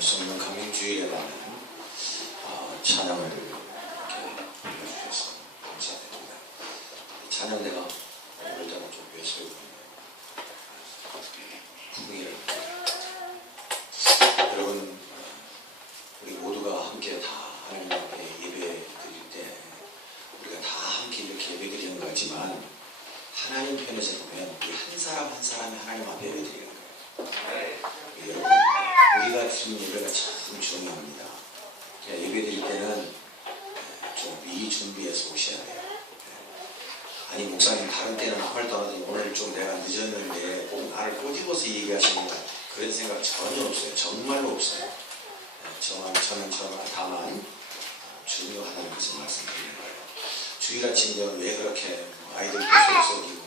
오늘 성령 강림주일에는 찬양을 이렇게 불러주셔서 감사드립니다. 찬양 내가 오늘따라 좀 외세우고 풍의를 여러분 우리 모두가 함께 다 하나님 앞에 예배 드릴 때 우리가 다 함께 이렇게 예배 드리는 거지만 하나님 편에서 보면 우리 한 사람 한 사람이 하나님 앞에 예배 드리는 거예요. 여러분 우리가 드리는 예배가 참 중요합니다. 예배 드릴 때는 좀 미리 준비해서 오셔야 돼요. 아니 목사님 다른 때는 아무 말도 안 하더니 오늘 좀 내가 늦었는데 꼭 나를 꼬집어서 얘기하시는가 그런 생각 전혀 없어요. 정말로 없어요. 저는 다만 중요하다는 것을 말씀드리는 거예요. 주일 아침에 왜 그렇게 아이들도 속썩이고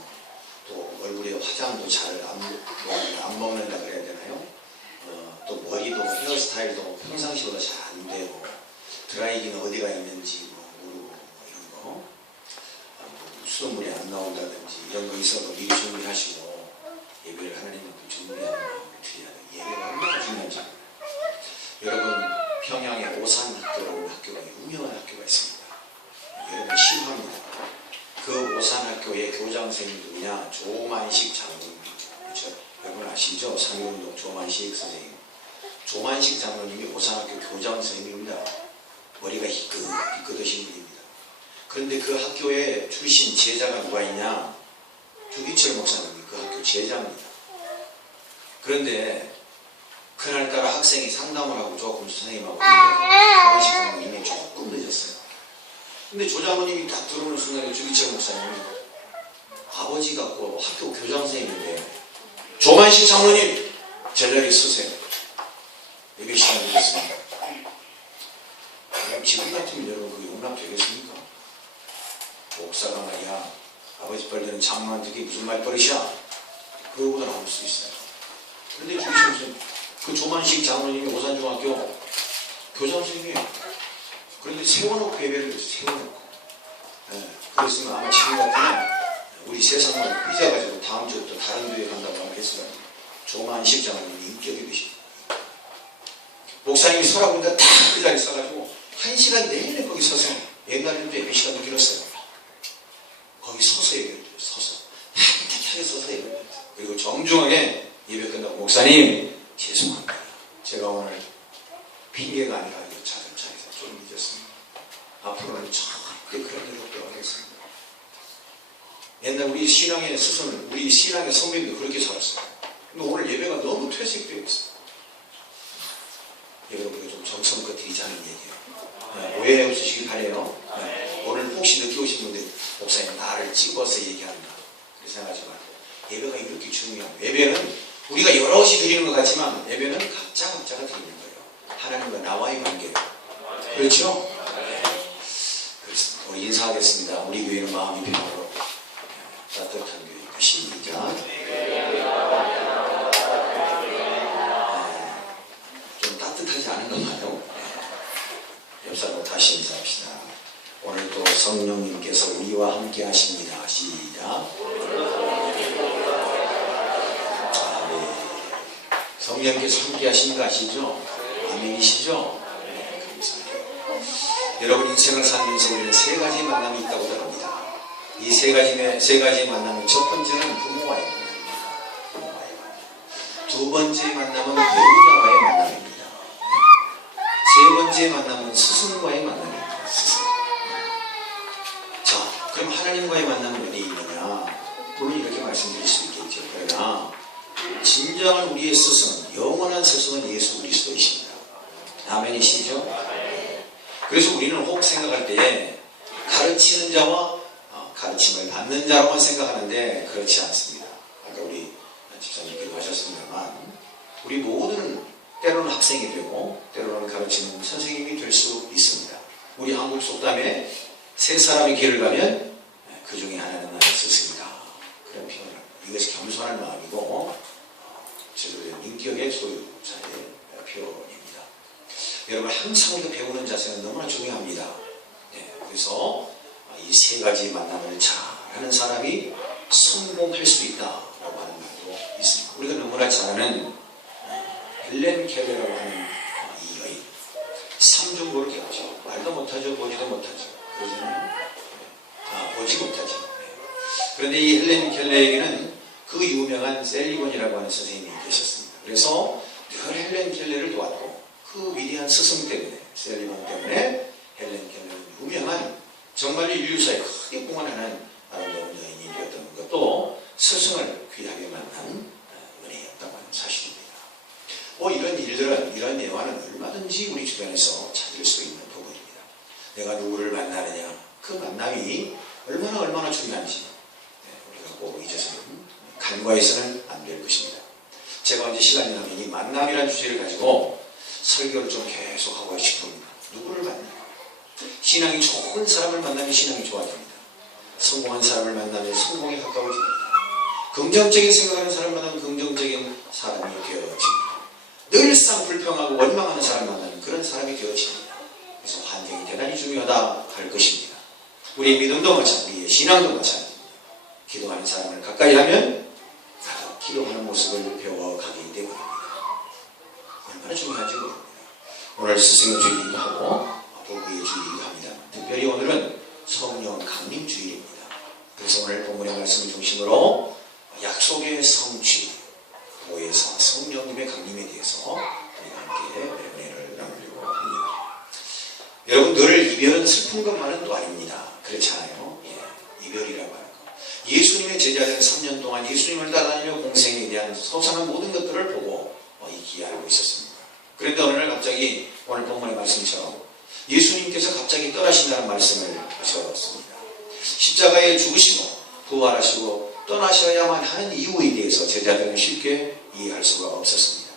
또 얼굴에 화장도 잘 안 먹는다 그래야 되나요? 또 머리도 헤어스타일도 평상시보다 잘 안 되고 드라이기는 어디가 있는지 모르고 이런 거 수돗물이 안 나온다든지 이런 거 있어도 미리 준비하시고 예배를 하나님 앞에 준비하는 마음을 드려야 돼요. 예배가 얼마나 중요한지. 여러분 평양에 오산학교라는 학교가 유명한 학교가 있습니다. 여러분 신화입니다. 그 오산학교의 교장선생님이 누구냐? 조만식 장로님. 그렇죠? 여러분 아시죠? 상해운동 조만식 선생님. 조만식 장로님이 오산학교 교장선생님입니다. 머리가 희끗하신 분입니다. 그런데 그 학교에 출신 제자가 누가 있냐? 주기철 목사님이 그 학교 제자입니다. 그런데 그날따라 학생이 상담을 하고 조금 선생님하고 조만식 장로님이 조금 늦었어요. 근데 조 장로님이 딱 들어오는 순간에 주기철 목사님이 아버지 같고 학교 교장선생님인데 조만식 장로님 제자리에 서세요. 예배 시간이 됐습니다. 지금 같으면 여러분 그게 용납되겠습니까? 목사가 말이야 아버지 빨리는 장로한테 무슨 말버릇이야? 그러고도 나올 수 있어요. 그런데 주기철 목사님 그 조만식 장로님이 오산중학교 교장선생님이에요. 그런데 세워놓고 예배를 세워놓고 그랬으면 아마 지금 같으면 우리 세상을 삐져가지고 다음 주부터 다른 교회 간다고 하겠으면 조만식 장로님이 인격이 되십니다. 목사님이 서라고 하니까 딱 그 자리에 서가지고 1시간 내내 거기 서서 옛날에도 예배 시간도 길었어요. 거기 서서 예배를 드려요. 서서 따뜻하게 서서 예배를 드려요. 그리고 정중하게 예배 끝나고 목사님 죄송합니다. 제가 오늘 핑계가 아니라 자동차에서 좀 늦었습니다. 앞으로는 절대 그런 일 없도록 하겠습니다. 옛날 우리 신앙의 스승은 우리 신앙의 선배님도 그렇게 살았어요. 근데 오늘 예배가 너무 퇴색되어 있어요. 여러분 우리가 좀 정성껏 드리자는 얘기예요. 오해 없으시길 바래요. 오늘 혹시 늦게 오신 분들 목사님 나를 찍어서 얘기한다. 그렇게 생각하지 말고 예배가 이렇게 중요해요. 예배는 우리가 여럿이 드리는 것 같지만 예배는 각자가 드리는 거예요. 하나님과 나와의 관계예요. 그렇죠? 그렇습니다. 우리 인사하겠습니다. 우리 교회는 마음이 평화로 따뜻한 교회니까 시작. 좀 따뜻하지 않은 것 같아요. 옆 사람 다시 인사합시다. 오늘도 성령님께서 우리와 함께 하십니다. 시작. 성령께서 함께 하시는 거 아시죠? 아멘이시죠? 네, 감사해요. 여러분 인생을 살면서 우리는 세 가지 만남이 있다고 합니다. 이 세 가지 만남은 첫 번째는 부모와의 만남입니다. 부모와의 만남. 두 번째 만남은 배우자와의 만남입니다. 세 번째 만남은 스승과의 만남입니다. 스승. 자, 그럼 하나님과의 만남은 어디에 있느냐? 물론 이렇게 말씀드릴 수 있겠죠. 그러나 진정한 우리의 스승은 영원한 스승은 예수 그리스도이십니다. 아멘이시죠? 그래서 우리는 혹 생각할 때에 가르치는 자와 가르침을 받는 자로만 생각하는데 그렇지 않습니다. 아까 우리 집사님께도 하셨습니다만 우리 모두는 때로는 학생이 되고 때로는 가르치는 선생님이 될 수 있습니다. 우리 한국 속담에 세 사람이 길을 가면 그 중에 하나는 나의 스승이다. 그런 표현을 합니다. 이것이 겸손한 마음이고 제대로 인격의 소유자의 표현입니다. 여러분 항상 우리가 배우는 자세는 너무나 중요합니다. 그래서 이 세 가지 만남을 잘하는 사람이 성공할 수 있다라고 하는 말도 있습니다. 우리가 너무나 잘 아는 헬렌 켈러라고 하는 여인. 삼중고를 겪죠. 말도 못하죠. 보지도 못하죠. 그러잖아요. 보지 못하죠. 그런데 이 헬렌 켈러에게는 그 유명한 셀리곤이라고 하는 선생님이 계셨습니다. 그래서 늘 헬렌 켈러를 도왔고 그 위대한 스승 때문에, 셀리곤 때문에 헬렌 켈러는 유명한 정말 인류사에 크게 공헌하는 아름다운 여인이 되었던 것도 스승을 귀하게 만난 은혜였다고 하는 사실입니다. 이런 일들은, 이런 예화는 얼마든지 우리 주변에서 찾을 수 있는 부분입니다. 내가 누구를 만나느냐, 그 만남이 얼마나 중요한지 우리가 꼭 잊어서는 간과해서는 안 될 것입니다. 제가 언제 시간이 나면 이 만남이라는 주제를 가지고 설교를 좀 계속하고 싶습니다. 누구를 만나요? 신앙이 좋은 사람을 만나면 신앙이 좋아집니다. 성공한 사람을 만나면 성공에 가까워집니다. 긍정적인 생각하는 사람을 만나면 긍정적인 사람이 되어집니다. 늘상 불평하고 원망하는 사람을 만나면 그런 사람이 되어집니다. 그래서 환경이 대단히 중요하다 할 것입니다. 우리의 믿음도 마찬가지예요. 신앙도 마찬가지입니다. 기도하는 사람을 가까이 하면 가서 기도하는 모습을 배워가기 때문입니다. 얼마나 중요한지 모릅니다. 오늘 스승의 주일이기도 하고 부부의 주일이기도 합니다. 특별히 오늘은 성령 강림 주일입니다. 그래서 오늘 본문의 말씀을 중심으로 약속의 성취, 보혜사 성령님의 강림에 대해서 우리가 함께 은혜를 나누려고 합니다. 여러분, 늘 이별은 슬픈 것만은 또 아닙니다. 그렇잖아요. 이별이라고 하는 것. 예수님의 제자들은 3년 동안 예수님을 따라다니며 공생에 대한 소상한 모든 것들을 보고 익히 알고 있었습니다. 그런데 어느 날 갑자기 오늘 본문의 말씀처럼 예수님께서 갑자기 떠나신다는 말씀을 하셨습니다. 십자가에 죽으시고 부활하시고 떠나셔야만 하는 이유에 대해서 제자들은 쉽게 이해할 수가 없었습니다.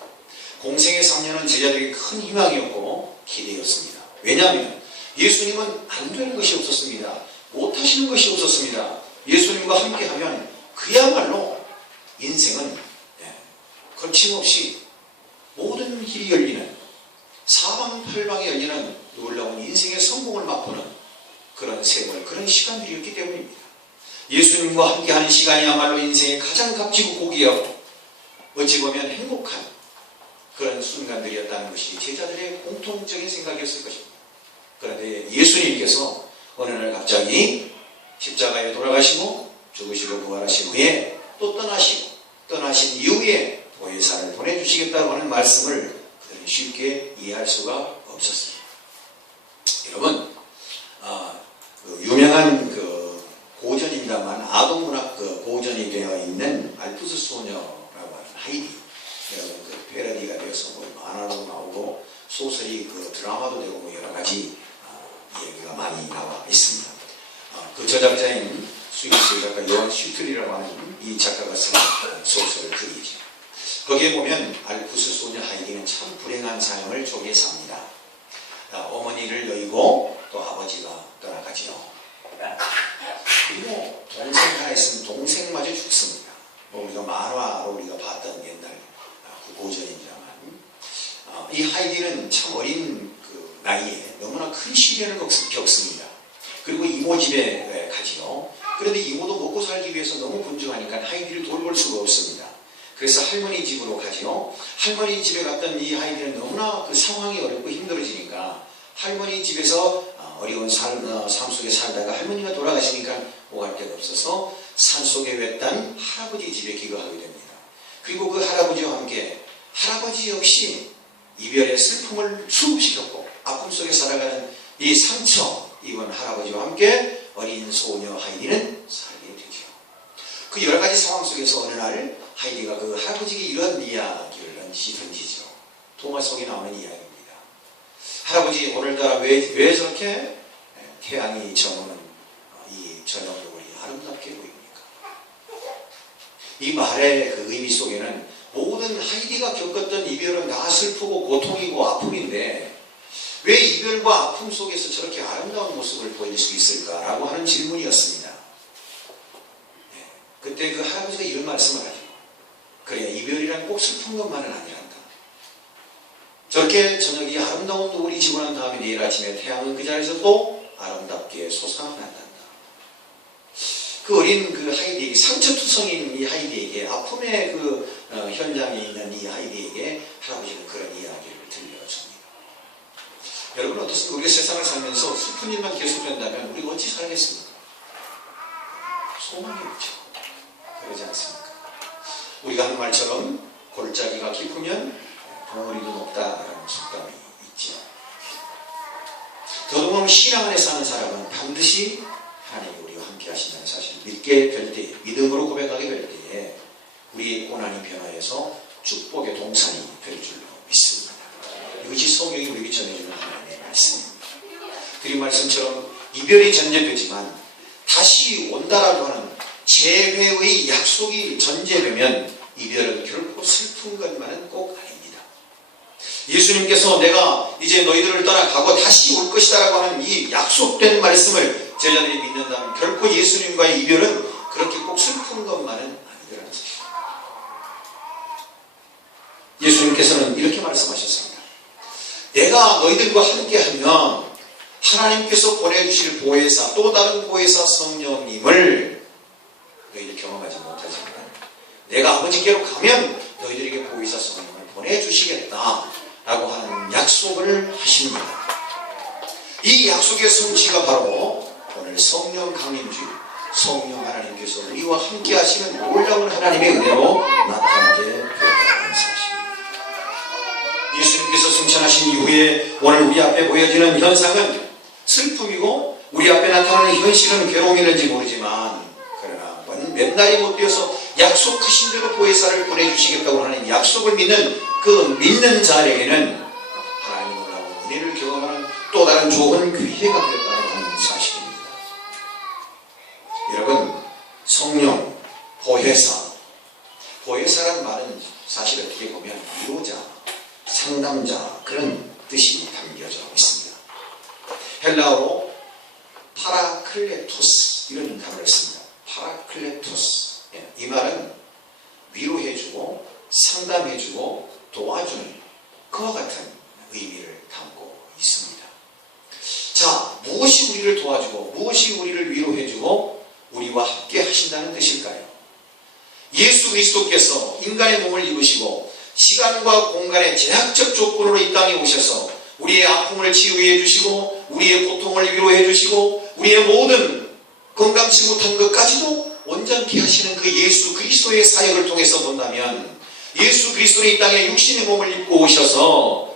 공생의 3년은 제자들에게 큰 희망이었고 기대였습니다. 왜냐하면 예수님은 안 되는 것이 없었습니다. 못하시는 것이 없었습니다. 예수님과 함께하면 그야말로 인생은 거침없이 모든 길이 열리는, 사방팔방에 열리는 놀라운 인생의 성공을 맛보는 그런 세월, 그런 시간들이었기 때문입니다. 예수님과 함께하는 시간이야말로 인생의 가장 값지고 고귀하고 어찌 보면 행복한 그런 순간들이었다는 것이 제자들의 공통적인 생각이었을 것입니다. 그런데 예수님께서 어느 날 갑자기 십자가에 돌아가시고 죽으시고 부활하신 후에 또 떠나신 이후에 보혜사를 보내주시겠다고 하는 말씀을 그들은 쉽게 이해할 수가 없었습니다. 여러분, 유명한 고전입니다만 아동문학 고전이 되어 있는 알프스 소녀라고 하는 하이디, 여러분 패러디가 되어서 만화로 나오고 소설이 드라마도 되고 여러 가지 이야기가 많이 나와 있습니다. 그 저작자인 스위스 작가 요한 슈틀이라고 하는 이 작가가 쓴 소설 글이죠. 거기에 보면 알프스 소녀 하이디는 참 불행한 삶을 조기에 삽니다. 어머니를 여의고 또 아버지가 떠나가지요. 그리고 동생 하나 있으면 동생마저 죽습니다. 우리가 만화로 우리가 봤던 옛날 그 고전입니다만 이 하이디는 참 어린 나이에 너무나 큰 시련을 겪습니다. 그리고 이모 집에 가지요. 그런데 이모도 먹고 살기 위해서 너무 분주하니까 하이디를 돌볼 수가 없습니다. 그래서 할머니 집으로 가지요. 할머니 집에 갔던 이 하이디는 너무나 상황이 어렵고 힘들어지니까 할머니 집에서 어려운 삶 속에 살다가 할머니가 돌아가시니까 오갈 데가 없어서 산속의 외딴 할아버지 집에 기거하게 됩니다. 그리고 그 하랄아버지와 함께 할아버지 역시 이별의 슬픔을 수없이 겪고 아픔 속에 살아가는 이 상처 입은 할아버지와 함께 어린 소녀 하이디는 살게 되죠. 그 여러 가지 상황 속에서 어느 날 하이디가 그 할아버지에게 이런 이야기를 던지죠. 동화 속에 나오는 이야기입니다. 할아버지, 오늘따라 왜 저렇게 태양이 저무는 이 저녁 노을이 아름답게 보입니까? 이 말의 그 의미 속에는 모든 하이디가 겪었던 이별은 다 슬프고 고통이고 아픔인데 왜 이별과 아픔 속에서 저렇게 아름다운 모습을 보일 수 있을까라고 하는 질문이었습니다. 그때 그 할아버지가 이런 말씀을 하죠. 그래, 이별이란 꼭 슬픈 것만은 아니란다. 저렇게 저녁이 아름다운 노을이 지고 난 다음에 내일 아침에 태양은 그 자리에서 또 아름답게 솟아난단다. 그 어린 그 하이디에게, 상처투성인 이 하이디에게, 아픔의 현장에 있는 이 하이디에게 할아버지는 그런 이야기를 들려줍니다. 여러분 어떻습니까? 우리가 세상을 살면서 슬픈 일만 계속된다면 우리가 어찌 살겠습니까? 소망이 없죠. 그러지 않습니까? 우리가 하는 말처럼 골짜기가 깊으면 덩어리도 높다라는 속담이 있죠. 더더욱 신앙 안에 사는 사람은 반드시 하나님이 우리와 함께 하신다는 사실을 믿게 될 때, 믿음으로 고백하게 될 때에 우리의 고난이 변화해서 축복의 동산이 될 줄로 믿습니다. 이것이 성경이 우리에게 전해주는 하나님의 말씀입니다. 드린 말씀처럼 이별이 전제되지만 다시 온다라고 하는 재회의 약속이 전제되면 이별은 결코 슬픈 것만은 꼭 아닙니다. 예수님께서 내가 이제 너희들을 떠나가고 다시 올 것이다 라고 하는 이 약속된 말씀을 제자들이 믿는다면 결코 예수님과의 이별은 그렇게 꼭 슬픈 것만은 아니라는 사실입니다. 예수님께서는 이렇게 말씀하셨습니다. 내가 너희들과 함께하면 하나님께서 보내주실 보혜사, 또 다른 보혜사 성령님을 너희들 경험하지 못하지만 내가 아버지께로 가면 너희들에게 보혜사 성령을 보내주시겠다 라고 하는 약속을 하십니다. 이 약속의 성취가 바로 오늘 성령 강림주일, 성령 하나님께서 우리와 함께 하시는 놀라운 하나님의 은혜로 나타나게 되었다는 사실입니다. 예수님께서 승천하신 이후에 오늘 우리 앞에 보여지는 현상은 슬픔이고 우리 앞에 나타나는 현실은 괴로움이는지 모르지만 그러나 몇 날이 못 되어서 약속하신 대로 보혜사를 보내주시겠다고 하는 약속을 믿는 그 믿는 자에게는 하나님의 놀라운 은혜를 경험하는 또 다른 좋은 기회가 되었다고 하는 사실입니다. 여러분, 성령, 보혜사란 말은 사실 어떻게 보면 위로자, 상담자 그런 뜻이 담겨져 있습니다. 헬라어로 파라클레토스 이런 단어를 씁니다. 파라클레토스. 이 말은 위로해주고 상담해주고 도와주는 그와 같은 의미를 담고 있습니다. 자, 무엇이 우리를 도와주고 무엇이 우리를 위로해주고 우리와 함께 하신다는 뜻일까요? 예수 그리스도께서 인간의 몸을 입으시고 시간과 공간의 제약적 조건으로 이 땅에 오셔서 우리의 아픔을 치유해 주시고 우리의 고통을 위로해 주시고 우리의 모든 건강치 못한 것까지도 온전케 하시는 그 예수 그리스도의 사역을 통해서 본다면 예수 그리스도는 이 땅에 육신의 몸을 입고 오셔서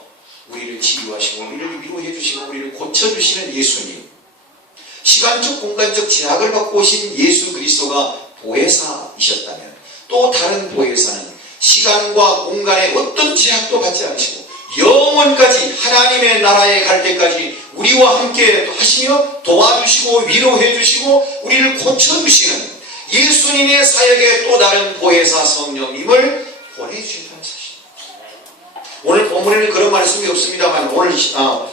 우리를 치유하시고 우리를 위로해 주시고 우리를 고쳐주시는 예수님, 시간적 공간적 제약을 받고 오신 예수 그리스도가 보혜사이셨다면 또 다른 보혜사는 시간과 공간의 어떤 제약도 받지 않으시고 영원까지 하나님의 나라에 갈 때까지 우리와 함께 하시며 도와주시고 위로해 주시고 우리를 고쳐주시는 예수님의 사역의 또 다른 보혜사 성령님을 보내주셨다는 사실입니다. 오늘 본문에는 그런 말씀이 없습니다만 오늘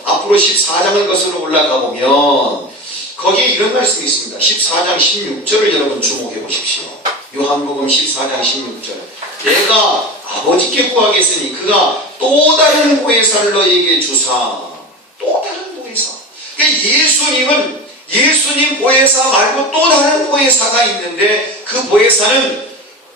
앞으로 14장을 거슬러 올라가 보면 거기에 이런 말씀이 있습니다. 14장 16절을 여러분 주목해 보십시오. 요한복음 14장 16절. 내가 아버지께 구하겠으니 그가 또 다른 보혜사를 너에게 주사. 또 다른 보혜사. 그러니까 예수님 보혜사 말고 또 다른 보혜사가 있는데 그 보혜사는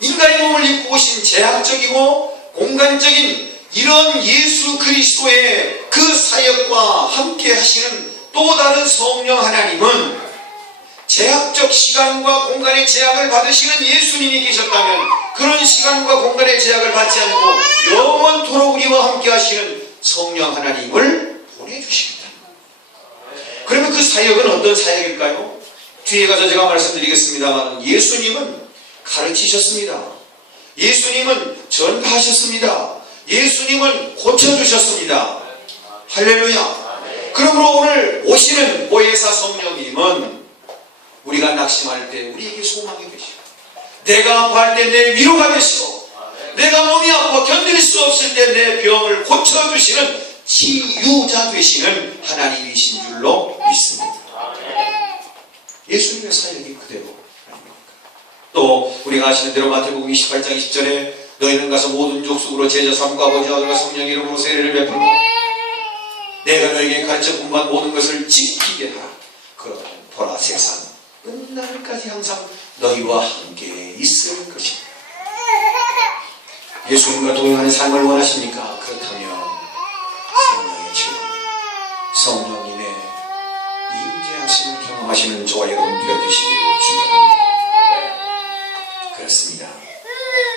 인간의 몸을 입고 오신 제약적이고 공간적인 이런 예수 그리스도의 그 사역과 함께 하시는 또 다른 성령 하나님은 제약적 시간과 공간의 제약을 받으시는 예수님이 계셨다면 그런 시간과 공간의 제약을 받지 않고 영원토록 우리와 함께 하시는 성령 하나님을 보내주십니다. 그러면 그 사역은 어떤 사역일까요? 뒤에 가서 제가 말씀드리겠습니다만 예수님은 가르치셨습니다. 예수님은 전파하셨습니다. 예수님은 고쳐주셨습니다. 할렐루야. 그러므로 오늘 오시는 보혜사 성령님은 우리가 낙심할 때 우리에게 소망이 되시고 내가 아파할 때 내 위로가 되시고 내가 몸이 아파 견딜 수 없을 때 내 병을 고쳐주시는 치유자 되시는 하나님이신 줄로 믿습니다. 예수님의 사역이 그대로 아닙니까? 또 우리가 아시는 대로 마태복음 28장 20절에 너희는 가서 모든 족속으로 제자 삼고 아버지와 아들과 성령 이름으로 세례를 베풀고 내가 너에게 가르쳐 분부한 모든 것을 지키게 하라. 그러면 보라 세상 끝날까지 항상 너희와 함께 있을 것입니다. 예수님과 동행하는 삶을 원하십니까? 그렇다면 성령의 체험, 성령님의 임재하심을 경험하시는 저와 여러분 되어주시기를 축원합니다. 그렇습니다.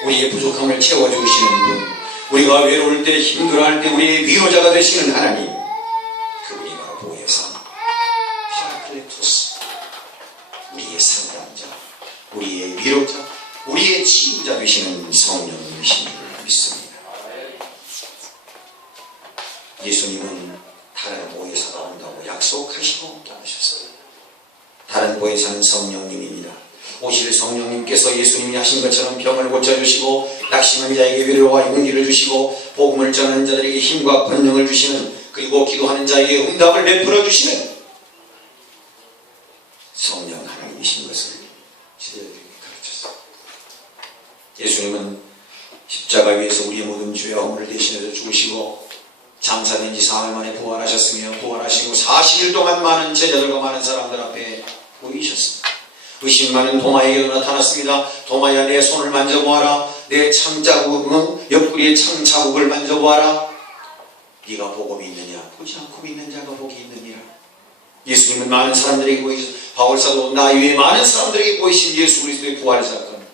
우리의 부족함을 채워주시는 분, 우리가 외로울 때 힘들어할 때 우리의 위로자가 되시는 하나님, 그분이 바로 보혜사 파라클레토스, 우리의 상담자, 우리의 위로자, 우리의 치유자 되시는 성령님이신 줄 믿습니다. 예수님은 다른 보혜사가 온다고 약속하시고 떠나셨어요. 다른 보혜사는 성령님입니다. 오실 성령님께서 예수님이 하신 것처럼 병을 고쳐주시고 낙심한 자에게 위로와 용기를 주시고 복음을 전하는 자들에게 힘과 권능을 주시는, 그리고 기도하는 자에게 응답을 베풀어 주시는 성령 하나님이신 것을 시대들에게 가르쳤어요. 예수님은 십자가 위에서 우리의 모든 죄와 허물을 대신해서 죽으시고 장사된 지 사흘 만에 부활하셨으며, 부활하시고 40일 동안 많은 제자들과 많은 사람들 앞에 보이셨습니다. 의심 많은 도마에게도 나타났습니다. 도마야, 내 손을 만져보아라. 내 창자국, 옆구리의 창자국을 만져보아라. 네가 복음이 있느냐? 보지 않고 믿는 자가 복이 있느니라. 예수님은 많은 사람들에게 보이신, 바울사도 나 외에 많은 사람들에게 보이신 예수 그리스도의 부활 사건,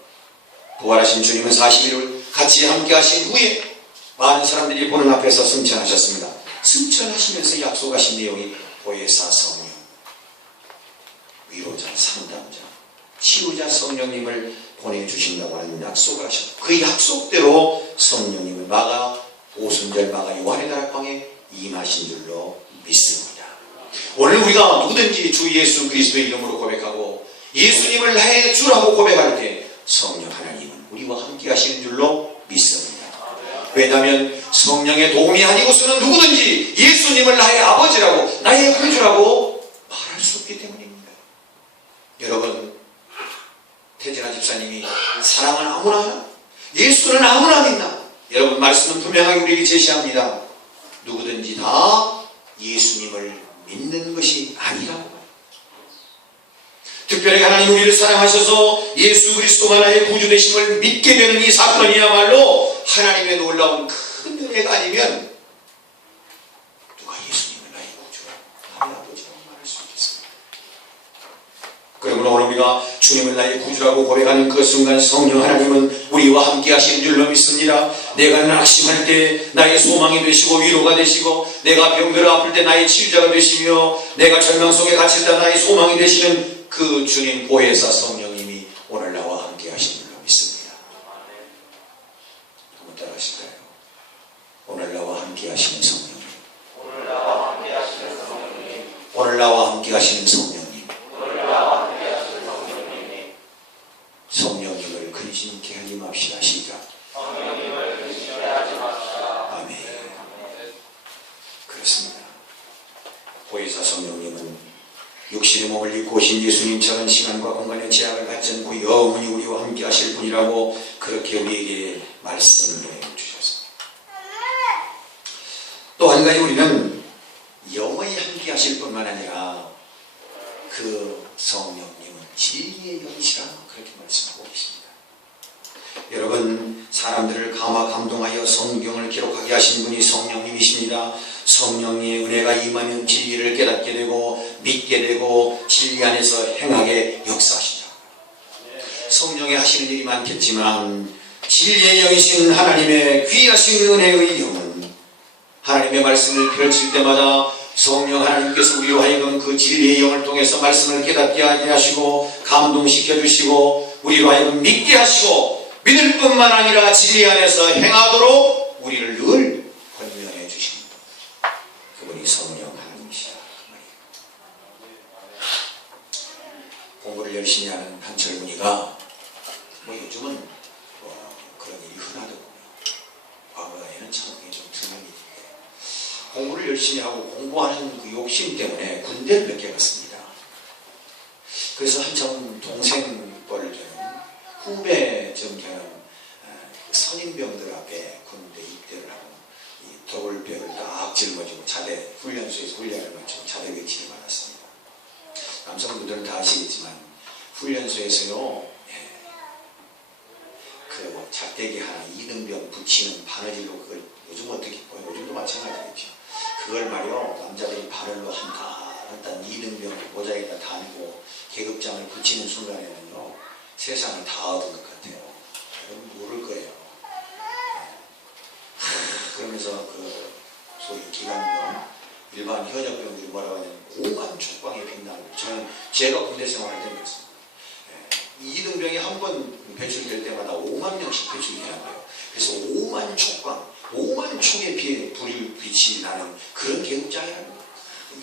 부활하신 주님은 40일을 같이 함께 하신 후에 많은 사람들이 보는 앞에서 승천하셨습니다. 승천하시면서 약속하신 내용이 보혜사 성령, 위로자, 상담자, 치유자 성령님을 보내주신다고 하는 약속을 하셨고, 그 약속대로 성령님은 마가 오순절 마가 요한의 다락방에 임하신 줄로 믿습니다. 오늘 우리가 누구든지 주 예수 그리스도의 이름으로 고백하고 예수님을 나의 주라고 고백할 때 성령 하나님은 우리와 함께 하시는 줄로 믿습니다. 왜냐하면 성령의 도움이 아니고서는 누구든지 예수님을 나의 아버지라고, 나의 구주라고 말할 수 없기 때문입니다. 여러분, 태진아 집사님이 사랑은 아무나 하나? 예수는 아무나 믿나? 여러분, 말씀은 분명하게 우리에게 제시합니다. 누구든지 다 예수님을 믿는 것이 아니라고. 특별히 하나님 우리를 사랑하셔서 예수 그리스도가 나의 구주 되심을 믿게 되는 이 사건이야말로 하나님의 놀라운 큰 은혜가 아니면 누가 예수님을 나의 구주라고, 나의 아버지라고 말할 수 있겠습니까? 그러므로 오늘 우리가 주님을 나의 구주라고 고백하는 그 순간 성령 하나님은 우리와 함께 하시는 줄로 믿습니다. 내가 낙심할 때 나의 소망이 되시고 위로가 되시고, 내가 병들어 아플 때 나의 치유자가 되시며, 내가 절망 속에 갇힐 때 나의 소망이 되시는 그 주님 보혜사 성령님이 오늘 나와 함께 하시는 줄로 믿습니다. 한번 따라 하실까요? 오늘 나와 함께 하시는 성령님, 오늘 나와 함께 하시는 성령님, 오늘 나와 함께 하시는 성령님, 오늘 나와 함께 하시는 성령님, 성령님을 근심 있게 하지 맙시다. 시작. 성령님을 근심 있게 하지 맙시다. 아멘. 그렇습니다. 보혜사 성령님은 육신의 몸을 입고 오신 예수님처럼 시간과 공간의 제약을 갖지 않고 영원히 우리와 함께 하실 분이라고 그렇게 우리에게 말씀을 해주셨습니다. 또 한 가지, 우리는 영원히 함께 하실 뿐만 아니라 그 성령님은 진리의 영이시라 그렇게 말씀하고 계십니다. 여러분, 사람들을 감동하여 성경을 기록하게 하신 분이 성령님이십니다. 성령님의 은혜가 임하면 진리를 깨닫게 되고 믿게 되고 진리 안에서 행하게 역사하시죠. 성령이 하시는 일이 많겠지만 진리의 영이신 하나님의 귀하신 은혜의 영은 하나님의 말씀을 펼칠 때마다 성령 하나님께서 우리로 하여금 그 진리의 영을 통해서 말씀을 깨닫게 하시고 감동시켜 주시고 우리로 하여금 믿게 하시고 믿을 뿐만 아니라 진리 안에서 행하도록 우리를 늘 권면해 주십니다. 그분이 성령 하나님이시다. 공부를 열심히 하는 한 젊은이가 요즘은 그런 일이 흔하더군요. 과거에는 참 그게 좀 드문 일인데 공부를 열심히 하고 공부하는 그 욕심 때문에 군대를 몇 개 갔습니다. 그래서 한참 동생 뻘 후배 정도는 선임병들 앞에 군대 입대를 하고 이 더블뼈를 딱 짊어지고 자대 훈련소에서 훈련을 마치고 자대 배치를 받았습니다. 남성분들은 다 아시겠지만 훈련소에서요, 그 작대기 하나 2등병 붙이는 바느질로 그걸 요즘 어떻게 보여? 요즘도 마찬가지겠죠. 그걸 말이요 남자들이 발을로 한단 이등병 모자에다 달고 계급장을 붙이는 순간에는요 세상을 다 얻은 것 같아요. 여러분 모를 거예요. 그러면서 그 소위 기관병 일반 현역병들이 뭐라고 하냐면 오만 촉방에 빛나는 저는 제가 군대 생활할 때 그랬습니다. 이등병이 한 번 배출될 때마다 5만 명씩 배출해야 돼요. 그래서 5만 촉방, 5만 촉에 비해 불빛이 나는 그런 계급장이라는 거예요.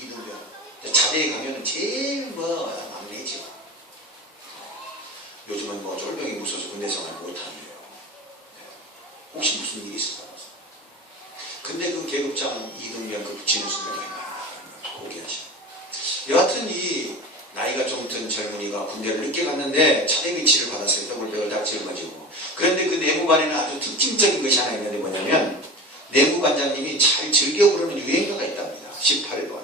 이등병. 자대에 가면은 제일 막내죠. 요즘은 쫄병이 무서워서 군대 생활 못하는데요. 혹시 무슨 일이 있을까? 근데 그 계급장 이등병 그 붙이는 순간에 포기하죠. 여하튼 이 나이가 좀 든 젊은이가 군대를 늦게 갔는데 차대 위치를 받았어요. 더블백을 딱 짊어지고. 그런데 그 내무반에는 아주 특징적인 것이 하나 있는데 뭐냐면 내무반장님이 잘 즐겨 부르는 유행가가 있답니다. 18번.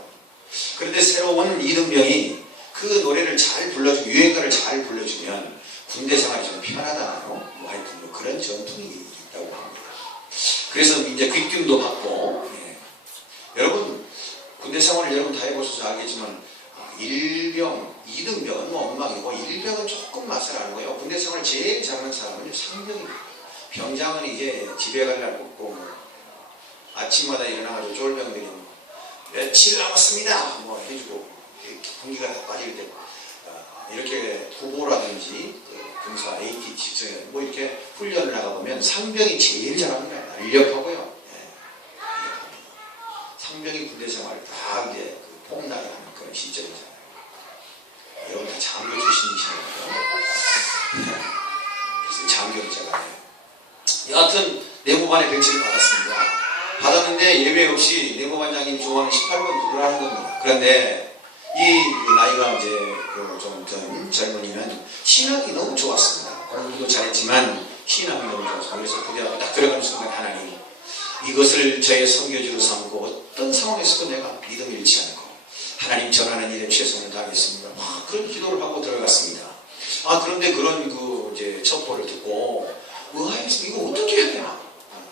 그런데 새로운 이등병이 그 노래를 잘 불러주고 유행가를 잘 불러주면 군대 생활이 좀 편하잖아요. 하여튼 그런 전통이 있다고 합니다. 그래서 이제 귀띔도 받고 여러분 군대 생활을 여러분 다 해보셔서 알겠지만 1병, 2등병은 엉망이고 1병은 조금 맛을 아는 거예요. 군대 생활을 제일 잘하는 사람은 상병입니다. 병장은 이제 집에 갈 날 꼭 아침마다 일어나가지고 쫄병들이 며칠 남았습니다 해주고 공기가 다 빠질 때 이렇게 후보라든지 군사 AT 직전에 이렇게 훈련을 나가보면 상병이 제일 잘합니다. 인력하고요. 상병이 군대 생활을 다 이제 폼나게 하는 그런 시절이잖아요. 여러분 다 장교 출신이시잖아요. 그래서 장교이잖아요. 여하튼 내무반의 배치를 받았습니다. 받았는데 예외 없이 내무반장님 좋아하는 18번 부르라는 겁니다. 그런데 이 나이가 이제 좀 든 젊은이는 신앙이 너무 좋았습니다. 공부도 잘했지만 신앙이 너무 좋았어요. 그래서 부대 앞에 딱 들어가는 순간 하나님 이것을 저의 선교지로 삼고 어떤 상황에서도 내가 믿음 잃지 않고 하나님 전하는 일에 최선을 다하겠습니다. 그런 기도를 하고 들어갔습니다. 그런데 그런 이제 첩보를 듣고 의아해서 이거 어떻게 해야 되나?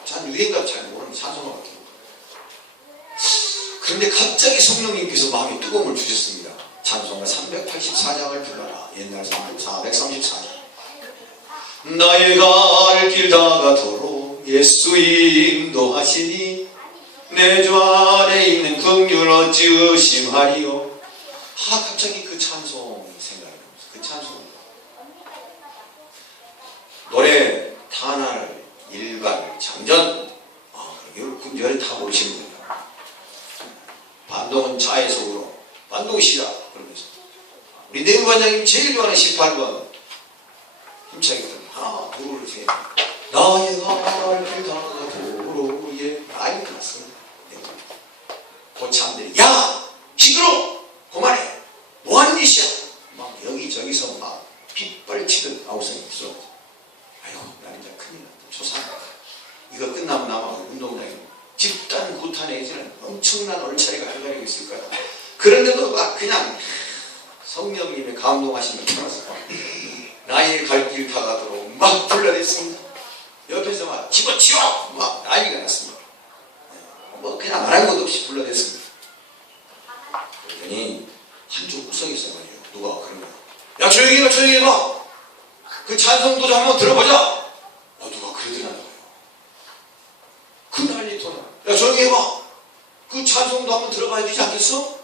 전 유행가 잘 모르는 산소가 같은 거. 그런데 갑자기 성령님께서 마음에 뜨거움을 주셨습니다. 찬송가 384장을 불러라. 옛날 434장. 나의 갈 길 다가도록 예수 인도하시니 내 주 안에 있는 긍휼 어찌 의심하리요. 갑자기 그 찬송이 생각이 납니다. 그 찬송 노래 탄할 일갈 장전 이걸 다 모르시는 거예요. 반동은 자의 속으로 반동이시다 그러면서 우리 내무반장님이 제일 좋아하는 18번 힘차게 하나 둘 셋 나의 갈 길 다가도록에 아이 들었습니다. 고참들이 야 시끄러 그만해 뭐하는 짓이야 막 여기저기서 막 빗발치듯 아우성이 있어. 아이고 나 이제 큰일 났다. 조사한다. 이거 끝나면 나와 운동장에 집단 구타 내지는 엄청난 얼차리가 할가리고 있을 거야. 그런데도 막 그냥 성령님의 감동하심을 따라서 나의 갈 길 다가도록 막 불러댔습니다. 옆에서 막 집어치워 막 난리가 났습니다. 그냥 말할 것도 없이 불러댔습니다. 그러더니 한쪽 구석에서 말이에요. 누가 그런 거야. 야 조용히 해봐 조용히 해봐. 그 찬송도 좀 한번 들어보자. 누가 그러더라고요. 그 난리토나. 야 조용히 해봐. 그 찬송도 한번 들어봐야 되지 않겠어?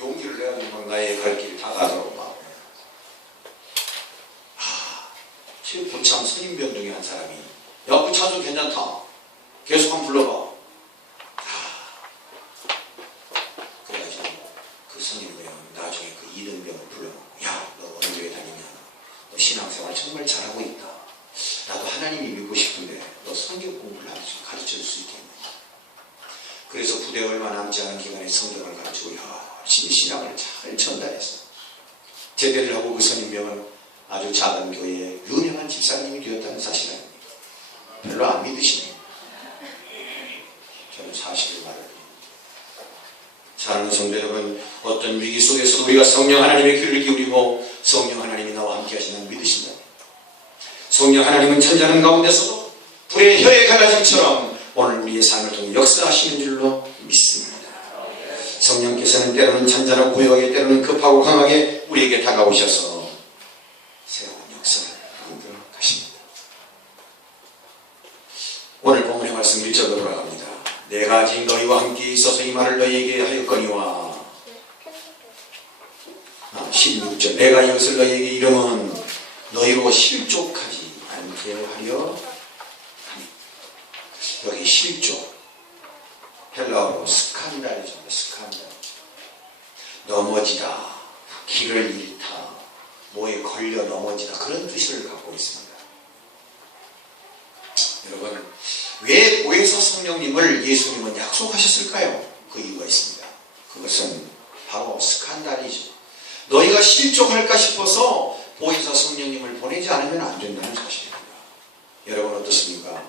용기를 내가지고 막 나의 갈 길 다 가도록 막. 고참 선임병 중에 한 사람이 야 그 찬송 괜찮다. 계속 한번 불러봐. 그래가지고 그 선임병 나중에 그 이등병을 불러놓고 야 너 어느 교회 다니냐. 너 신앙생활 정말 잘하고 있다. 나도 하나님이 믿고 싶은데 너 성경 공부를 가르쳐줄 수 있겠냐. 그래서 부대 얼마 남지 않은 기간에 성경을 가르치고 열심히 신앙을 잘 전달했어. 제대를 하고 그 선임병은 아주 작은 교회에 유명한 집사님이 되었다는 사실을 아닙니다. 별로 안 믿으시네요. 저는 사실을 말합니다. 사랑하는 성도 여러분, 어떤 위기 속에서도 우리가 성령 하나님의 귀를 기울이고 성령 하나님이 나와 함께 하시는 믿으신다. 성령 하나님은 천자는 가운데서도 불의 혀의 갈라짐처럼 오늘 우리의 삶을 통해 역사하시는 줄로 믿습니다. 하나님께서는 때로는 잔잔하고 고요하게, 때로는 급하고 강하게 우리에게 다가오셔서 새로운 역사를 만들어 가십니다. 오늘 본문의 말씀 1절로 돌아갑니다. 내가 아직 너희와 함께 있어서 이 말을 너희에게 하였거니와. 16절 내가 이것을 너희에게 이름은 너희로 실족하지 않게 하려 하니. 여기 실족, 헬라어로 스칸달이죠. 스칸달. 넘어지다, 길을 잃다, 뭐에 걸려 넘어지다, 그런 뜻을 갖고 있습니다. 여러분, 왜 보혜사 성령님을 예수님은 약속하셨을까요? 그 이유가 있습니다. 그것은 바로 스칸달이죠. 너희가 실족할까 싶어서 보혜사 성령님을 보내지 않으면 안 된다는 사실입니다. 여러분 어떻습니까?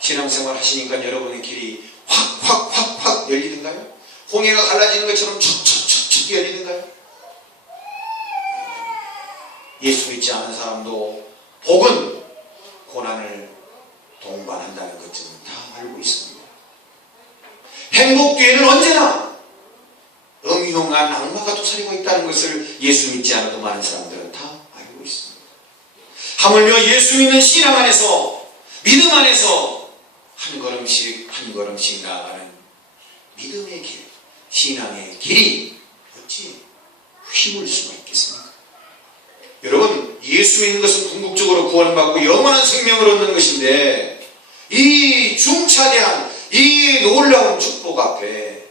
신앙생활 하시니까 여러분의 길이 확 열리는가요? 홍해가 갈라지는 것처럼 촉촉 열리는가요? 예수 믿지 않은 사람도 복은 고난을 동반한다는 것들은 다 알고 있습니다. 행복 뒤에는 언제나 음흉한 악마가 도사리고 있다는 것을 예수 믿지 않아도 많은 사람들은 다 알고 있습니다. 하물며 예수 믿는 신앙 안에서, 믿음 안에서 한 걸음씩 한 걸음씩 나아가는 믿음의 길, 신앙의 길이 어찌 휘물 수가 있겠습니까? 여러분, 예수 믿는 것은 궁극적으로 구원받고 영원한 생명을 얻는 것인데, 이 중차대한 이 놀라운 축복 앞에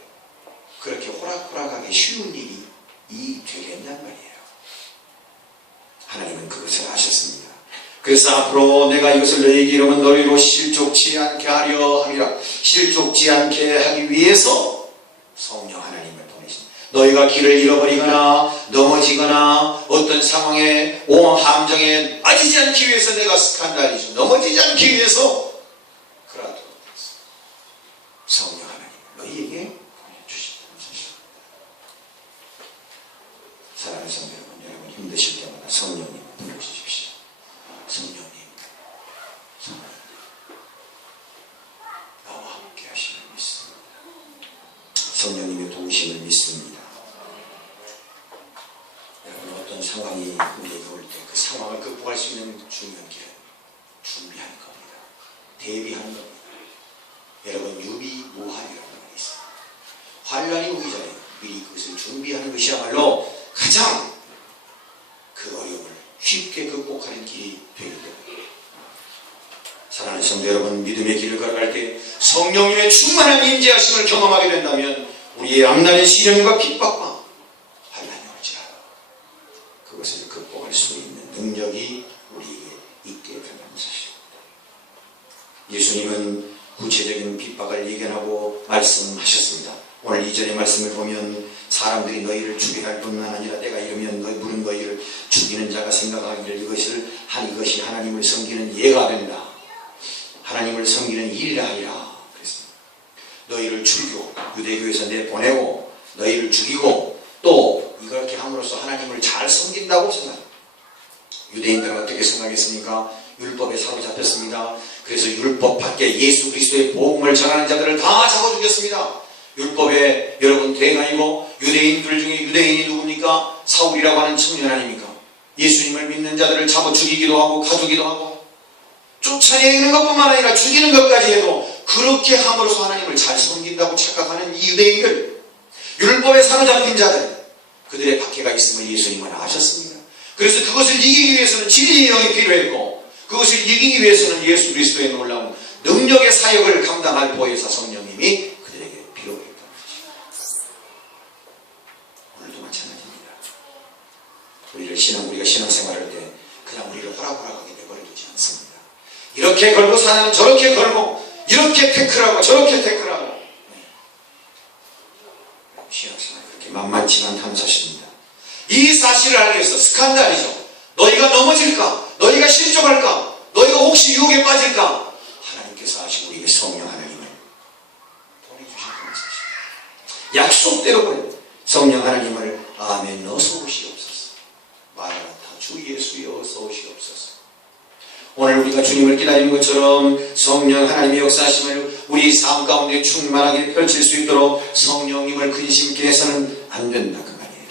그렇게 호락호락하게 쉬운 일이 되겠냔 말이에요. 하나님은 그것을 아셨습니다. 그래서 앞으로 내가 이것을 너희에게 이름은 너희로 실족치 않게 하려 함이라. 실족치 않게 하기 위해서 성령 하나님을 보내십니다. 너희가 길을 잃어버리거나 넘어지거나 어떤 상황에 함정에 빠지지 않기 위해서 내가 스칸달이죠. 넘어지지 않기 위해서 그라도 성령 하나님 너희에게 보내주신다는 사실입니다. 사랑하는 성도 여러분, 힘드실 때마다 성령님 불러주십시오. 성령님, 나와 함께 하심을 믿습니다. 성령님의 도우심을 믿습니다. 여러분, 어떤 상황이 우리에게 올 때 그 상황을 극복할 수 있는 중요한 길은 준비하는 겁니다. 대비하는 겁니다. 여러분, 유비무환이라는 말이 있습니다. 환란이 오기 전에 미리 그것을 준비하는 것이야말로 가장 그 어려움을 쉽게 극복하는 길이 되기 때문에, 사랑하는 성도 여러분, 믿음의 길을 걸어갈 때 성령님의 충만한 임재하심을 경험하게 된다면 우리의 악난의 시련과 핍박과 환난이 올지라도 그것을 극복할 수 있는 능력이 우리에게 있게 된다는 사실입니다. 예수님은 구체적인 핍박을 예견하고 말씀하셨습니다. 오늘 이전의 말씀을 보면 사람들이 너희를 죽이게 할 뿐만 아니라 때가 이르면 물은 너희를 죽이는 자가 생각하기를 이것이 하나님을 섬기는 예가 된다. 하나님을 섬기는 일이라 하리라. 그랬습니다. 너희를 죽이고 유대교에서 내보내고 너희를 죽이고 또 이렇게 함으로써 하나님을 잘 섬긴다고 생각합니다. 유대인들은 어떻게 생각했습니까? 율법에 사로잡혔습니다. 그래서 율법 밖에 예수 그리스도의 복음을 전하는 자들을 다 잡아 죽였습니다. 율법의 여러분 대가이고 유대인들 중에 유대인이 누굽니까? 사울이라고 하는 청년 아닙니까? 예수님을 믿는 자들을 잡아 죽이기도 하고 가두기도 하고 쫓아내는 것뿐만 아니라 죽이는 것까지 해도 그렇게 함으로써 하나님을 잘 섬긴다고 착각하는 이 유대인들, 율법에 사로잡힌 자들, 그들의 박해가 있음을 예수님은 아셨습니다. 그래서 그것을 이기기 위해서는 진리의 영이 필요했고 그것을 이기기 위해서는 예수 그리스도의 놀라운 능력의 사역을 감당할 보혜사 성령님이 그들에게 필요했다는 것입니다. 오늘도 마찬가지입니다. 우리가 신앙생활할 때 그냥 우리를 호락호락하게 내버려두지 않습니다. 이렇게 걸고 사는 저렇게 걸고 이렇게 태클하고 저렇게 태클하고 신앙생활 그렇게 만만치 않다는 사실입니다. 이 사실을 알기 위해서 스칸달이죠. 너희가 넘어질까? 너희가 실족할까? 너희가 혹시 유혹에 빠질까? 하나님께서 하시고 우리에게 성령 하나님을 보내주셨다는 사실. 약속대로 보내 성령 하나님을 아멘 어서 오시옵소서. 마라나타 주 예수여 어서 오시옵소서. 오늘 우리가 주님을 기다리는 것처럼 성령 하나님의 역사하심을 우리 삶 가운데 충만하게 펼칠 수 있도록 성령님을 근심케 해서는 안 된다 그 말이에요.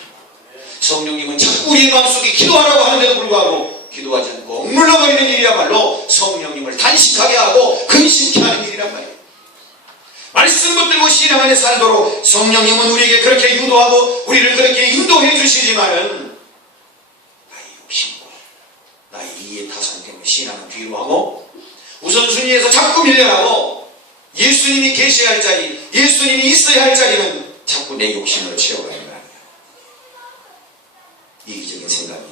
성령님은 자꾸 우리의 마음속에 기도하라고 하는데도 불구하고 기도하지 않고 억눌러버리는 일이야말로 성령님을 단식하게 하고 근심케 하는 일이란 말이에요. 말씀 붙들고 신앙 안에 살도록 성령님은 우리에게 그렇게 유도하고 우리를 그렇게 인도해 주시지만은 나의 욕심과 나의 이해 타산 때문에 신앙을 뒤로 하고 우선순위에서 자꾸 밀려나고 예수님이 계셔야 할 자리, 예수님이 있어야 할 자리는 자꾸 내 욕심으로 채워가는 거예요. 이기적인 생각이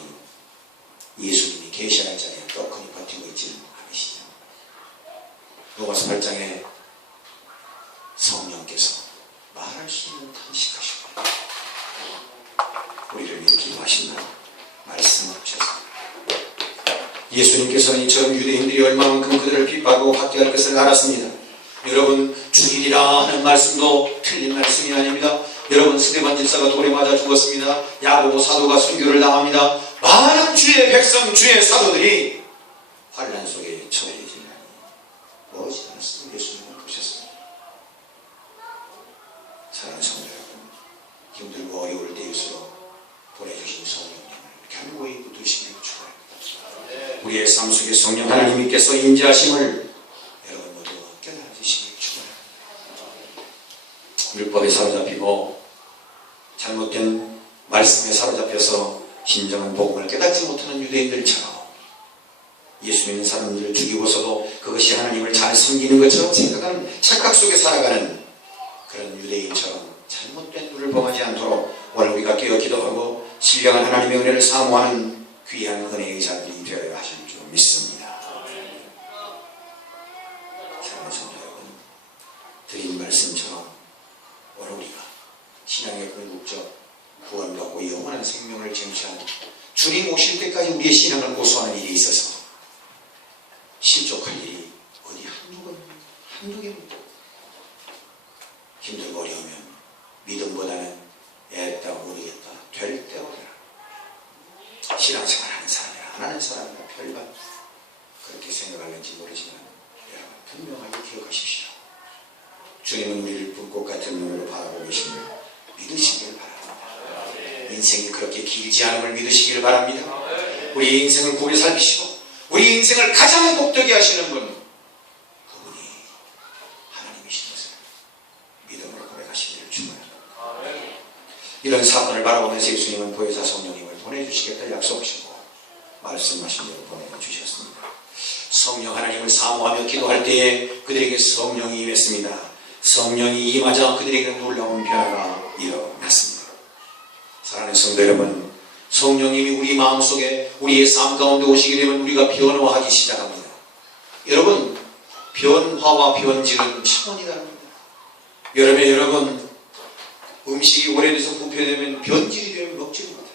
예수님이 계셔야 할 자리에 떡하니 버티고 있지는 않으시죠. 로마서 8장에 성령께서 말할 수 있는 탄식하시고 우리를 위해 기도하신다 말씀하셨습니다. 예수님께서는 이처럼 유대인들이 얼마만큼 그들을 핍박하고 박해할 것을 알았습니다. 여러분, 주일이라 하는 말씀도 틀린 말씀이 아닙니다. 여러분, 스데반 집사가 돌에 맞아 죽었습니다. 야고보 사도가 순교를 당합니다. 많은 주의 백성, 주의 사도들이 환난 속에 처해지나니 머지 않았습니다. 예수님을 보셨습니다. 사랑하는 성도 여러분, 힘들고 어려울 때일수록 보내주신 성령님을 견고히 붙드시길 축원합니다. 우리의 삶 속에 성령 하나님께서 임재하심을 여러분 모두 깨달아주시길 축원합니다. 율법에 사로잡히고 잘못된 말씀에 사로잡혀서 진정한 복음을 깨닫지 못하는 유대인들처럼 예수 믿는 사람들을 죽이고서도 그것이 하나님을 잘 섬기는 것처럼 생각하는 착각 속에 살아가는 그런 유대인처럼 잘못된 눈을 범하지 않도록 오늘 우리가 깨어 기도하고 신령한 하나님의 은혜를 사모하는 귀한 은혜의 자들이 되어야 하실 줄 믿습니다. 사랑하는 성도 여러분, 드린 말씀처럼 오늘 우리가 신앙의 궁극적 구원받고 영원한 생명을 쟁취한 주님 오실 때까지 우리의 신앙을 고수하는 일이 있어서 실족할 일이 어디 한두 개입니다. 힘들고 어려우면 믿음보다는 애다 모르겠다 될 때 오더라. 신앙생활 하는 사람이라 안 하는 사람이라 별반 그렇게 생각하는지 모르지만 여러분 분명하게 기억하십시오. 주님은 우리를 불꽃 같은 눈으로 바라보고 계심을 믿으시길 바랍니다. 인생이 그렇게 길지 않음을 믿으시길 바랍니다. 우리 인생을 곱게 살피시고 우리 인생을 가장 복되게 하시는 분 그분이 하나님이신 것을 믿음으로 고백하시기를 축원합니다. 이런 사건을 바라보면서 예수님은 보혜사 성령님을 보내주시겠다 약속하시고 말씀하신 대로 보내주셨습니다. 성령 하나님을 사모하며 기도할 때에 그들에게 성령이 임했습니다. 성령이 임하자 그들에게 놀라운 변화가 일어났습니다. 사랑하는 성도 여러분, 성령님이 우리 마음속에 우리의 삶 가운데 오시게 되면 우리가 변화하기 시작합니다. 여러분, 변화와 변질은 차원이 다릅니다. 여러분, 음식이 오래돼서 부패되면 변질이 되면 먹지를 못합니다.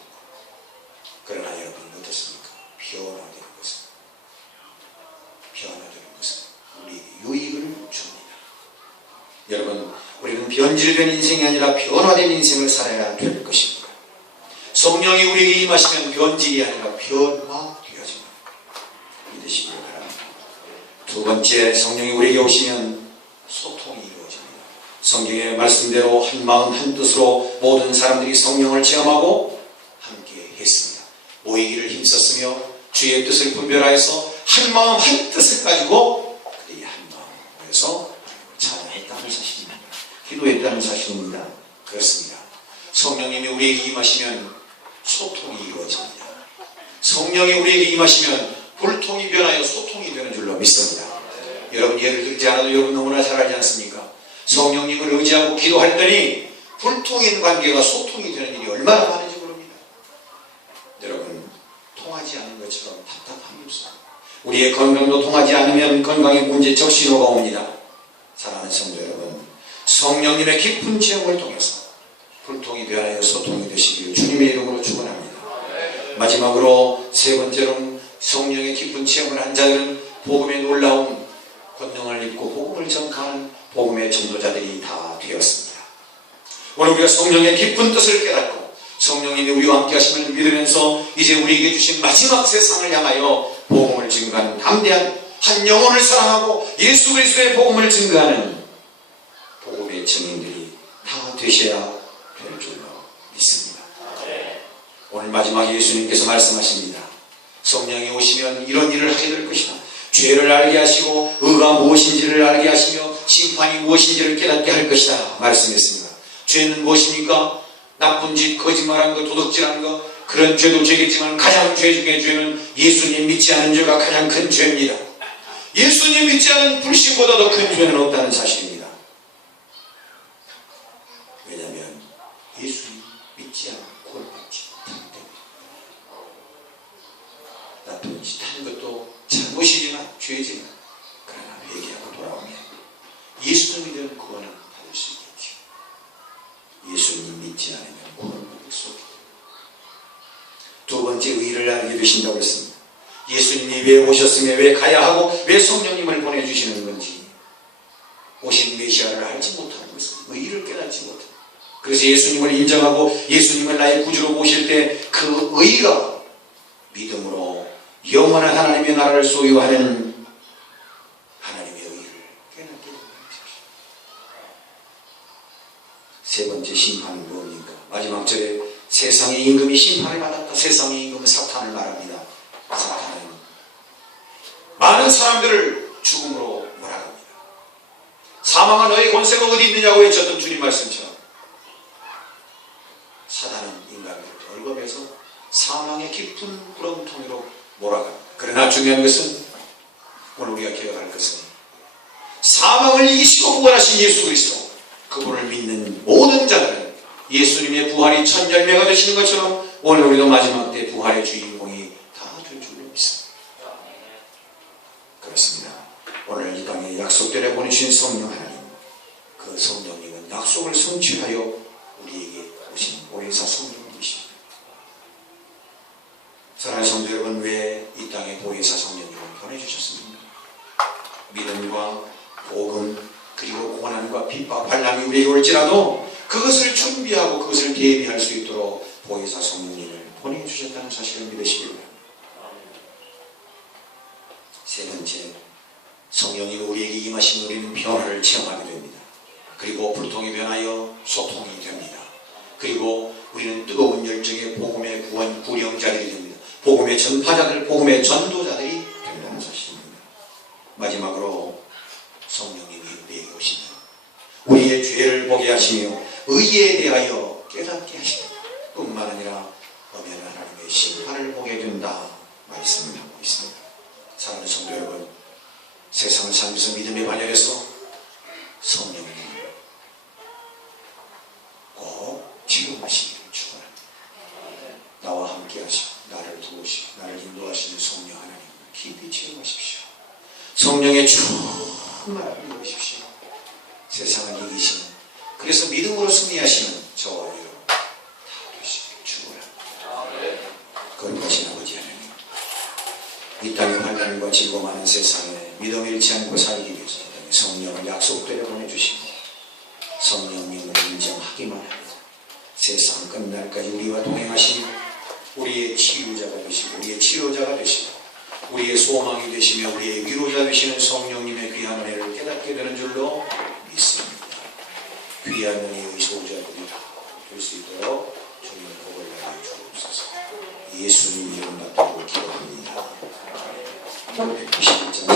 그러나 여러분 어떻습니까? 변화되는 것은 우리에게 유익을 줍니다. 여러분, 우리는 변질된 인생이 아니라 변화된 인생을 살아야 될 것입니다. 성령이 우리에게 임하시면 변질이 아니라 변화되어집니다. 믿으시기 바랍니다. 두 번째, 성령이 우리에게 오시면 소통이 이루어집니다. 성경의 말씀대로 한 마음 한 뜻으로 모든 사람들이 성령을 체험하고 함께 했습니다. 모이기를 힘썼으며 주의 뜻을 분별하여서 한 마음 한 뜻을 가지고 그들이 한 마음으로 모여서 찬양했다는 사실입니다. 기도했다는 사실입니다. 그렇습니다. 성령님이 우리에게 임하시면 소통이 이루어집니다. 성령이 우리에게 임하시면 불통이 변하여 소통이 되는 줄로 믿습니다. 여러분, 예를 들지 않아도 여러분 너무나 잘 알지 않습니까? 성령님을 의지하고 기도했더니 불통인 관계가 소통이 되는 일이 얼마나 많은지 모릅니다. 여러분, 통하지 않은 것처럼 답답함이 없습니다. 우리의 건강도 통하지 않으면 건강에 문제적 신호가 옵니다. 사랑하는 성도 여러분, 성령님의 깊은 체험을 통해서 불통이 변하여 소통이 되시길 주님의 이름으로 축원합니다. 마지막으로 세 번째로 성령의 깊은 체험을 한 자들은 복음의 놀라운 권능을 입고 복음을 전가하는 복음의 전도자들이 다 되었습니다. 오늘 우리가 성령의 깊은 뜻을 깨닫고 성령님이 우리와 함께 하심을 믿으면서 이제 우리에게 주신 마지막 세상을 향하여 복음을 증거하는 담대한 한 영혼을 사랑하고 예수 그리스도의 복음을 증거하는 복음의 증인들이 다 되셔야 될 줄로 마지막에 예수님께서 말씀하십니다. 성령이 오시면 이런 일을 하게 될 것이다. 죄를 알게 하시고 의가 무엇인지를 알게 하시며 심판이 무엇인지를 깨닫게 할 것이다 말씀했습니다. 죄는 무엇입니까? 나쁜 짓, 거짓말한 것, 도둑질한 것, 그런 죄도 죄겠지만 가장 죄 중에 죄는 예수님 믿지 않는 죄가 가장 큰 죄입니다. 예수님 믿지 않은 불신보다 더 큰 죄는 없다는 사실입니다. 왜냐하면 예수님 믿지 않고 구원받지 못하기 때문에. 나쁜 짓 한 것도 잘못이지만 죄지만 그러나 회개하고 돌아오면 예수를 믿으면 구원을 받을 수 있겠죠. 예수님 믿지 않으면 구원을 받을 수 없기 때문에. 두 번째 의를 알게 되신다고 했습니다. 예수님이 왜 오셨으며 왜 가야 하고 왜 성령님을 보내주시는 건지 오신 메시아를 알지 못하는 것은 의를 깨닫지 못합니다. 그래서 예수님을 인정하고 예수님을 나의 구주로 모실 때 그 의가 믿음으로 영원한 하나님의 나라를 소유하는 하나님의 의를 깨닫게 된다는 것입니다. 세 번째 심판은 무엇입니까? 마지막 절에 세상의 임금이 심판을 받았다. 세상의 임금은 사탄을 말합니다. 사탄은 많은 사람들을 죽음으로 몰아갑니다. 사망한 너의 권세가 어디 있느냐고 외쳤던 주님 말씀처럼 사탄은 인간을 벌거에서 사망의 깊은 구렁텅이로 몰아갑니다. 그러나 중요한 것은 오늘 우리가 기억할 것은 사망을 이기시고 부활하신 예수 그리스도 그분을 믿는 모든 자들은 예수님의 부활이 첫 열매가 되시는 것처럼 오늘 우리도 마지막 때 부활의 주인공이 다 될 줄로 믿습니다. 그렇습니다. 오늘 이 땅에 약속대로 보내주신 성령 하나님, 그 성령님은 약속을 성취하여 우리에게 오신 보혜사 성령님이십니다. 사랑하는 성도 여러분, 왜 이 땅에 보혜사 성령님을 보내주셨습니까? 믿음과 복음 그리고 고난과 핍박 환난이 우리에게 올지라도 그것을 준비하고 그것을 대비할 수 있도록 보혜사 성령님을 보내주셨다는 사실을 믿으시기 바랍니다. 세 번째, 성령이 우리에게 임하신 우리는 변화를 체험하게 됩니다. 그리고 불통이 변하여 소통이 됩니다. 그리고 우리는 뜨거운 열정의 복음의 구원 구령자들이 됩니다. 복음의 전파자들, 복음의 전도자들이 된다는 사실입니다. 마지막으로 성령님이 우리에게 오시면 우리의 죄를 보게 하시며 의에 대하여 깨닫게 하시며 뿐만 아니라 엄연한 하나님의 심판을 보게 된다 말씀을 하고 있습니다. 사랑하는 성도 여러분, 세상을 살면서 믿음의 반열에서 성령님 꼭 체험하시기를 축원합니다. 나와 함께 하시고 나를 도우시고 나를 인도하시는 성령 하나님 깊이 체험하십시오. 성령의 충만함을 입으십시오. 세상을 이기시는, 그래서 믿음으로 승리하시는 저와 여러분 다 되시기를 축원합니다. 거룩하신 아버지 하나님, 이 땅의 환난과 즐거움하는 세상에 믿음 잃지 않고 살기 위해서 성령을 약속대로 보내주시고 성령님을 인정하기만 합니다. 세상 끝날까지 우리와 동행하시며 우리의 치유자가 되시고 우리의 치료자가 되시고 우리의 소망이 되시며 우리의 위로자 되시는 성령님의 귀한 은혜를 깨닫게 되는 줄로 믿습니다. 귀한 은혜의 소유자들이 될 수 있도록 주님의 복을 나눠 주옵소서. 예수님 이름 받들고 기도합니다. 191장